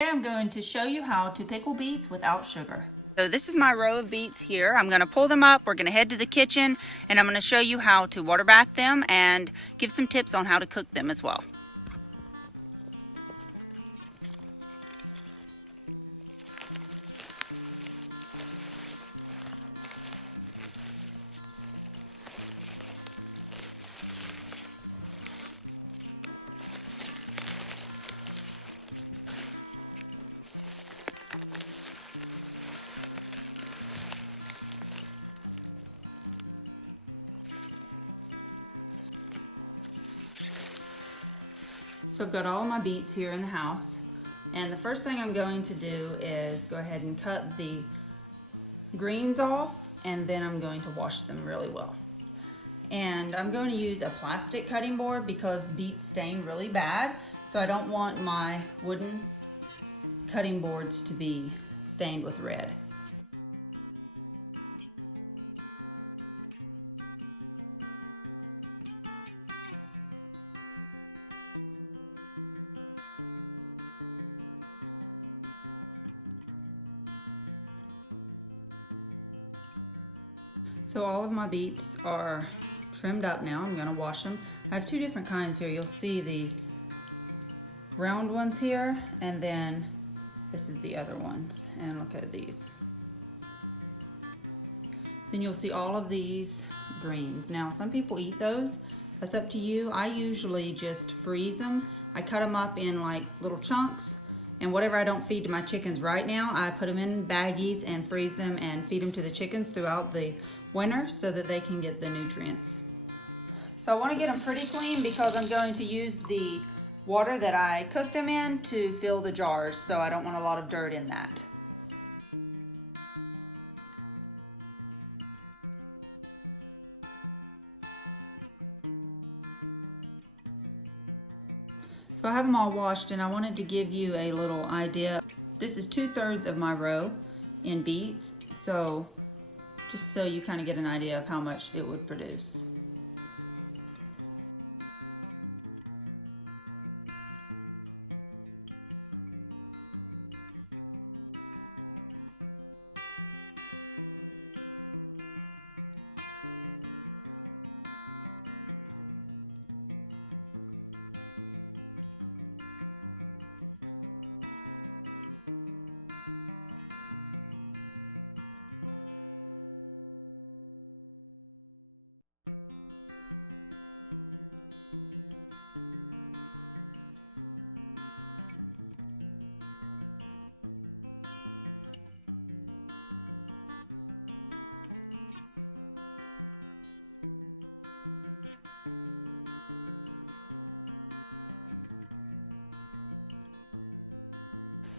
Today I'm going to show you how to pickle beets without sugar. So this is my row of beets here. I'm going to pull them up, we're going to head to the kitchen, and I'm going to show you how to water bath them and give some tips on how to cook them as well. So I've got all my beets here in the house, and the first thing I'm going to do is go ahead and cut the greens off, and then I'm going to wash them really well. And I'm going to use a plastic cutting board because beets stain really bad, so I don't want my wooden cutting boards to be stained with red. So all of my beets are trimmed up now. I'm going to wash them. I have two different kinds here. You'll see the round ones here, and then this is the other ones. And look at these. Then you'll see all of these greens. Now some people eat those. That's up to you. I usually just freeze them. I cut them up in like little chunks, and whatever I don't feed to my chickens right now, I put them in baggies and freeze them and feed them to the chickens throughout the winter so that they can get the nutrients. So I want to get them pretty clean because I'm going to use the water that I cooked them in to fill the jars, so I don't want a lot of dirt in that. So I have them all washed, and I wanted to give you a little idea. This is 2/3 of my row in beets, so just so you kind of get an idea of how much it would produce.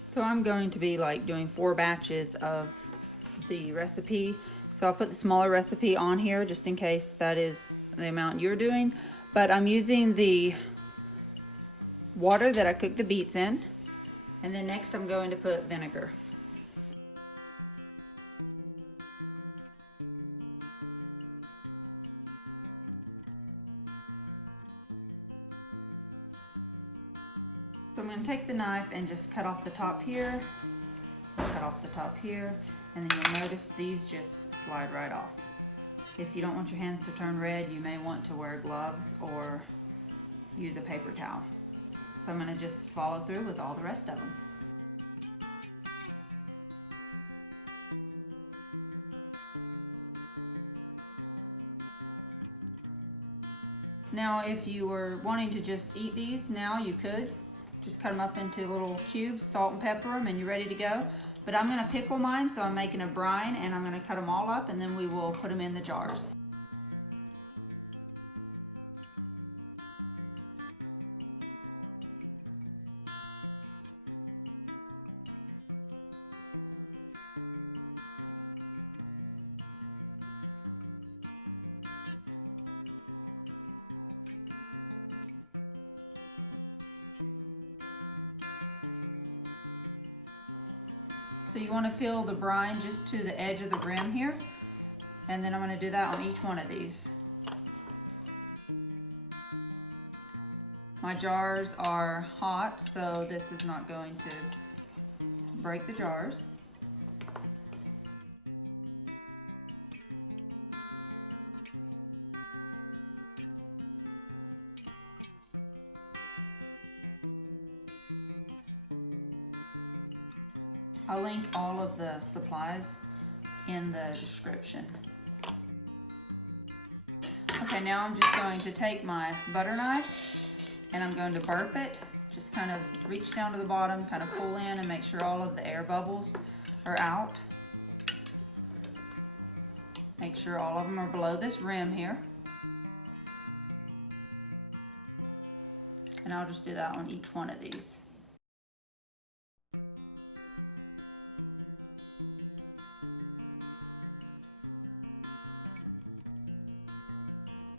So I'm going to be like doing 4 batches of the recipe. So I'll put the smaller recipe on here just in case that is the amount you're doing. But I'm using the water that I cooked the beets in. And then next I'm going to put vinegar. So I'm going to take the knife and just cut off the top here, cut off the top here, and then you'll notice these just slide right off. If you don't want your hands to turn red, you may want to wear gloves or use a paper towel. So I'm going to just follow through with all the rest of them. Now if you were wanting to just eat these now, you could. Just cut them up into little cubes, salt and pepper them, and you're ready to go. But I'm going to pickle mine, so I'm making a brine, and I'm going to cut them all up, and then we will put them in the jars. So you want to fill the brine just to the edge of the rim here, and then I'm going to do that on each one of these. My jars are hot, so this is not going to break the jars. I'll link all of the supplies in the description. Okay, now I'm just going to take my butter knife and I'm going to burp it. Just kind of reach down to the bottom, kind of pull in and make sure all of the air bubbles are out. Make sure all of them are below this rim here. And I'll just do that on each one of these.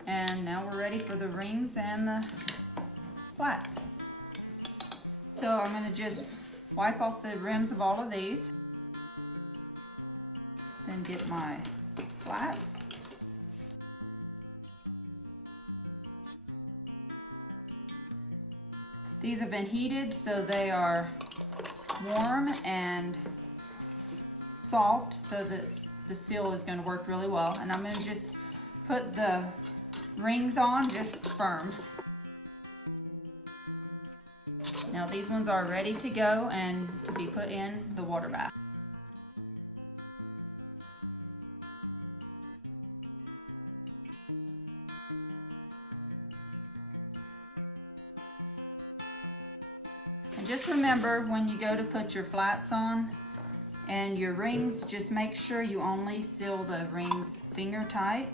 And now we're ready for the rings and the flats. So I'm going to just wipe off the rims of all of these. Then get my flats. These have been heated so they are warm and soft so that the seal is going to work really well. And I'm going to just put the rings on just firm. Now these ones are ready to go and to be put in the water bath. And just remember, when you go to put your flats on and your rings, just make sure you only seal the rings finger tight,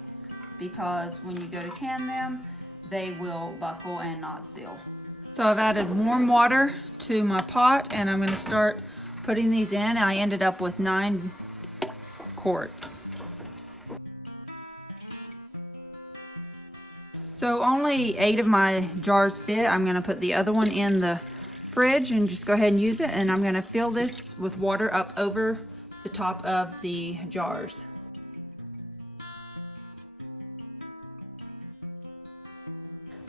because when you go to can them, they will buckle and not seal. So I've added warm water to my pot and I'm going to start putting these in. I ended up with 9 quarts. So only 8 of my jars fit. I'm going to put the other one in the fridge and just go ahead and use it, and I'm going to fill this with water up over the top of the jars.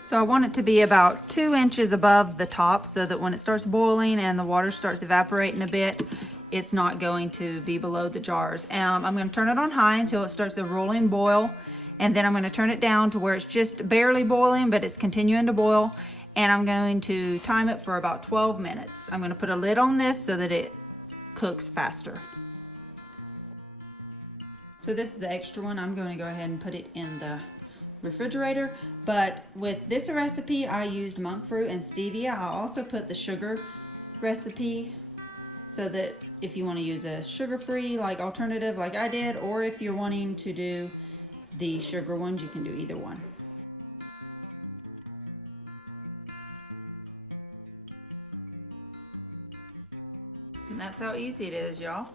So I want it to be about 2 inches above the top so that when it starts boiling and the water starts evaporating a bit, it's not going to be below the jars. I'm going to turn it on high until it starts a rolling boil, and then I'm going to turn it down to where it's just barely boiling, but it's continuing to boil, and I'm going to time it for about 12 minutes. I'm going to put a lid on this so that it cooks faster. So this is the extra one. I'm going to go ahead and put it in the refrigerator, but with this recipe I used monk fruit and stevia. I also put the sugar recipe so that if you want to use a sugar-free like alternative like I did, or if you're wanting to do the sugar ones, you can do either one. And that's how easy it is, y'all.